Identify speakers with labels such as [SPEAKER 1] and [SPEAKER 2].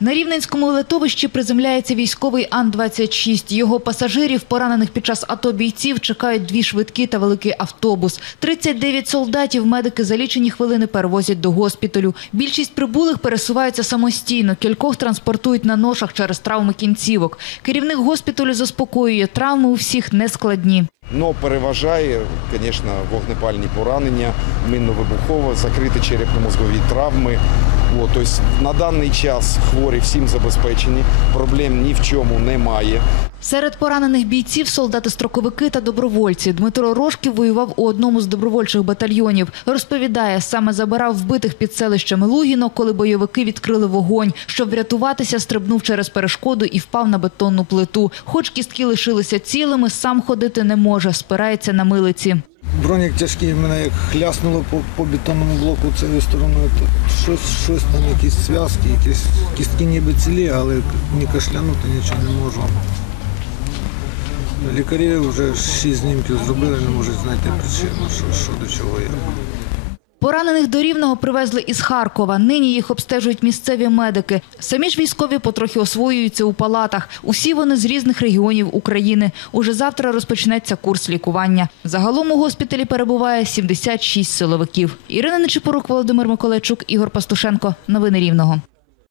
[SPEAKER 1] На Рівненському летовищі приземляється військовий Ан-26. Його пасажирів, поранених під час АТО бійців, чекають дві швидкі та великий автобус. 39 солдатів медики за лічені хвилини перевозять до госпіталю. Більшість прибулих пересуваються самостійно. Кількох транспортують на ношах через травми кінцівок. Керівник госпіталю заспокоює, травми у всіх не складні.
[SPEAKER 2] Но переважає, звісно, вогнепальні поранення, минно-вибухове, закриті черепно-мозгові травми. От, тобто на даний час хворі всім забезпечені, проблем ні в чому немає.
[SPEAKER 1] Серед поранених бійців солдати-строковики та добровольці. Дмитро Рожків воював у одному з добровольчих батальйонів. Розповідає, саме забирав вбитих під селищами Лугіно, коли бойовики відкрили вогонь. Щоб врятуватися, стрибнув через перешкоду і впав на бетонну плиту. Хоч кістки лишилися цілими, сам ходити не може, спирається на милиці.
[SPEAKER 3] Бронік тяжкий, мене як хляснуло по, по бетонному блоку цією стороною. То щось, щось там, якісь зв'язки, якісь кістки ніби цілі, але ні кашлянути нічого не можу. Лікарі вже шість знімків зробили, не можуть знайти причину, що, що до чого є.
[SPEAKER 1] Поранених до Рівного привезли із Харкова. Нині їх обстежують місцеві медики. Самі ж військові потрохи освоюються у палатах. Усі вони з різних регіонів України. Уже завтра розпочнеться курс лікування. Загалом у госпіталі перебуває 76 силовиків. Ірина Нечипорук, Володимир Миколайчук, Ігор Пастушенко. Новини Рівного.